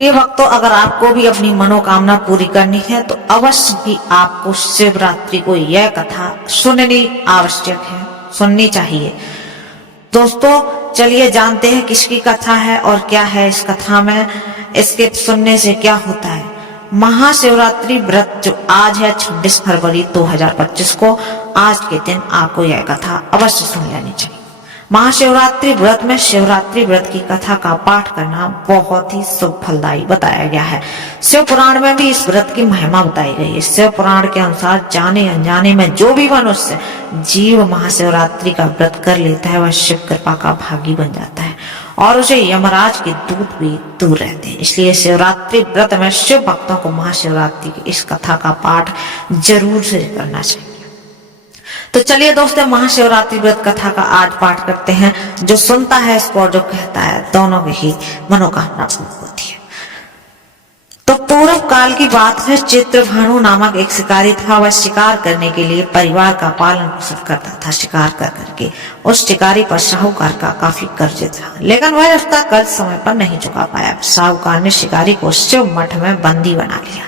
ये भक्तों, अगर आपको भी अपनी मनोकामना पूरी करनी है तो अवश्य ही आपको शिवरात्रि को यह कथा सुननी आवश्यक है, सुननी चाहिए। दोस्तों चलिए जानते हैं किसकी कथा है और क्या है इस कथा में, इसके सुनने से क्या होता है। महाशिवरात्रि व्रत जो आज है 26 फरवरी 2025 को, आज के दिन आपको यह कथा अवश्य सुन लेनी चाहिए। महाशिवरात्रि व्रत में शिवरात्रि व्रत की कथा का पाठ करना बहुत ही शुभ फलदायी बताया गया है। शिव पुराण में भी इस व्रत की महिमा बताई गई है। शिव पुराण के अनुसार जाने अनजाने में जो भी मनुष्य जीव महाशिवरात्रि का व्रत कर लेता है वह शिव कृपा का भागी बन जाता है और उसे यमराज के दूत भी दूर रहते हैं। इसलिए शिवरात्रि व्रत में शिव भक्तों को महाशिवरात्रि की इस कथा का पाठ जरूर से करना चाहिए। तो चलिए दोस्तों, महाशिवरात्रि व्रत कथा का आज पाठ करते हैं। जो सुनता है इसको और जो कहता है, दोनों की ही मनोकामना पूर्ण होती है। तो पूर्व काल की बात है, चित्रभानु नामक एक शिकारी था। वह शिकार करने के लिए परिवार का पालन पोषण करता था, शिकार कर करके। उस शिकारी पर साहूकार का काफी कर्ज था, लेकिन वह उसका कर्ज समय पर नहीं चुका पाया। साहूकार ने शिकारी को शिव मठ में बंदी बना लिया।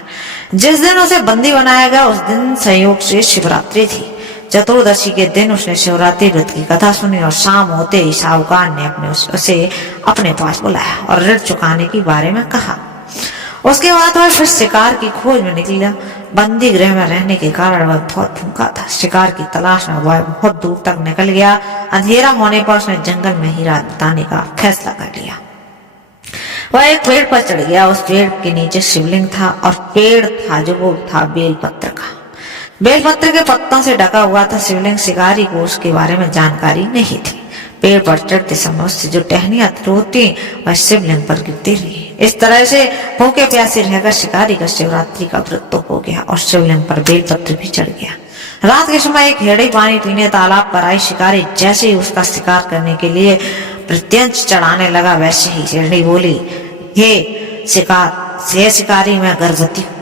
जिस दिन उसे बंदी बनाया गया उस दिन संयोग से शिवरात्रि थी। चतुर्दशी के दिन उसने शिवरात्रि व्रत की कथा सुनी और शाम होते ही साहूकार ने उसे अपने पास बुलाया और ऋण चुकाने के बारे में कहा। उसके बाद वह फिर शिकार की खोज में निकला। बंदी गृह में रहने के कारण वह बहुत भूखा था। शिकार की तलाश में वह बहुत दूर तक निकल गया। अंधेरा होने पर उसने जंगल में ही रात बिताने का फैसला कर लिया। वह एक पेड़ पर चढ़ गया। उस पेड़ के नीचे शिवलिंग था और पेड़ था जो वो था बेलपत्र का। बेलपत्र के पत्तों से ढका हुआ था शिवलिंग। शिकारी को उसके बारे में जानकारी नहीं थी। पेड़ पर चढ़ते समय उससे जो टहनियां होती वह शिवलिंग पर गिरती रही। इस तरह से भूखे प्यासे रहकर शिकारी का शिवरात्रि का व्रत तो हो गया और शिवलिंग पर बेलपत्र भी चढ़ गया। रात के समय एक भेड़ी पानी पीने तालाब पर आई। शिकारी जैसे ही उसका शिकार करने के लिए प्रत्यंश चढ़ाने लगा, वैसे ही हिरणी बोली, हे शिकारी, मैं गर्भवती हूँ,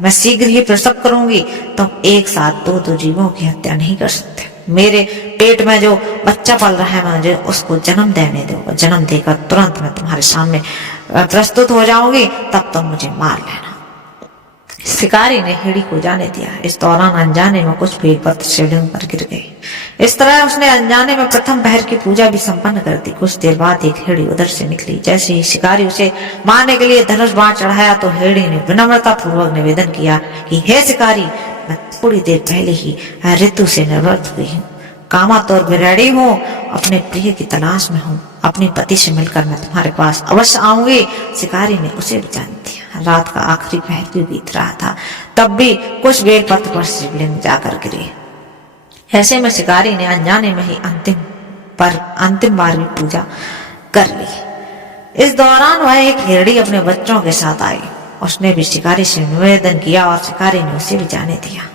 मैं शीघ्र ही प्रसव करूंगी। तुम एक साथ दो जीवों की हत्या नहीं कर सकते। मेरे पेट में जो बच्चा पल रहा है मुझे उसको जन्म देने दो। जन्म देकर तुरंत मैं तुम्हारे सामने प्रस्तुत हो जाऊंगी, तब तुम मुझे मार लेना। शिकारी ने हिरणी को जाने दिया। इस दौरान अनजाने में कुछ बेलपत्र शिवलिंग पर गिर गए। इस तरह उसने अनजाने में प्रथम पहर की पूजा भी संपन्न कर दी। कुछ देर बाद एक हिरणी उधर से निकली। जैसे ही शिकारी उसे मारने के लिए धनुष बाण चढ़ाया तो हिरणी ने विनम्रता पूर्वक निवेदन किया कि हे शिकारी, मैं थोड़ी देर पहले ही ऋतु से निवृत्त हुई हूँ, कामातुर विरैणी हूँ, अपने प्रिय की तलाश में हूँ। अपने पति से मिलकर मैं तुम्हारे पास अवश्य आऊंगी। शिकारी ने उसे भी जान दिया। रात का आखिरी पहर भी बीत रहा था, तब भी कुछ बेलपत्र पर शिवलिंग जाकर गिरे। ऐसे में शिकारी ने अनजाने में ही अंतिम बार भी पूजा कर ली। इस दौरान वह एक हिरणी अपने बच्चों के साथ आई। उसने भी शिकारी से निवेदन किया और शिकारी ने उसे भी जाने दिया।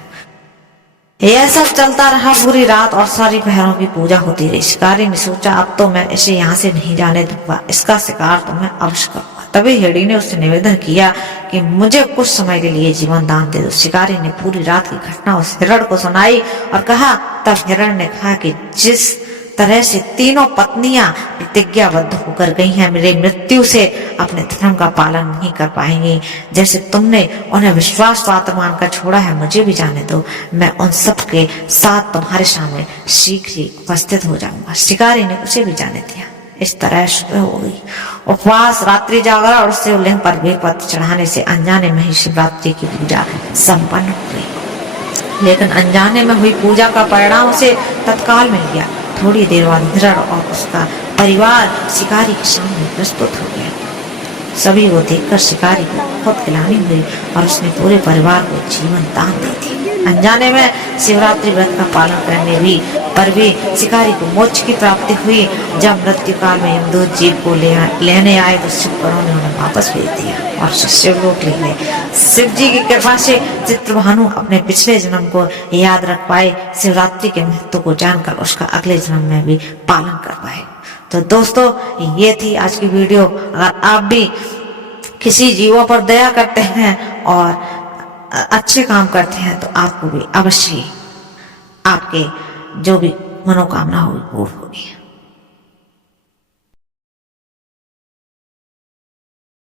यह सब चलता रहा पूरी रात और सारी पहरों की पूजा होती रही। शिकारी ने सोचा, अब तो मैं इसे यहाँ से नहीं जाने दूंगा, इसका शिकार तो मैं अवश्य करूंगा। तभी हिरणी ने उससे निवेदन किया कि मुझे कुछ समय के लिए जीवन दान दे दो। शिकारी ने पूरी रात की घटना उस हिरण को सुनाई और कहा। तब हिरण ने कहा कि जिस तरह से तीनों पत्नियां प्रतिज्ञाबद्ध होकर गई हैं, मेरे मृत्यु से अपने धर्म का पालन नहीं कर पाएंगी, जैसे तुमने उन्हें विश्वास पात्र मानकर छोड़ा है, मुझे भी जाने दो। मैं उन सब के साथ तुम्हारे सामने शीघ्र ही उपस्थित हो जाऊंगा। शिकारी ने उसे भी जाने दिया। इस तरह सुबह हो गई। उपवास, रात्रि जागरण और शिवलिंग पर बेलपत्र चढ़ाने से अनजाने में ही शिवरात्रि की पूजा संपन्न हो गई। लेकिन अनजाने में हुई पूजा का परिणाम उसे तत्काल मिल गया। थोड़ी देर बाद हिरण और उसका परिवार शिकारी के सामने प्रस्तुत हो गया। सभी को देखकर शिकारी को बहुत गिलानी हुई और उसने पूरे परिवार को जीवन दान दे दी। अनजाने में शिवरात्रि व्रत का पालन करने पर भी शिकारी को मोक्ष की प्राप्ति हुई। जब मृत्यु काल में यमदूत जीव को लेने आए तो शिवगणों ने उन्हें वापस भेज दिया और शिवलोक ले गए। शिव जी की कृपा से चित्रभानु अपने पिछले जन्म को याद रख पाए, शिवरात्रि के महत्व को जानकर उसका अगले जन्म में भी पालन कर पाए। तो दोस्तों, ये थी आज की वीडियो। अगर आप भी किसी जीवों पर दया करते हैं और अच्छे काम करते हैं तो आपको भी अवश्य आपके जो भी मनोकामना होगी पूर्ण होगी।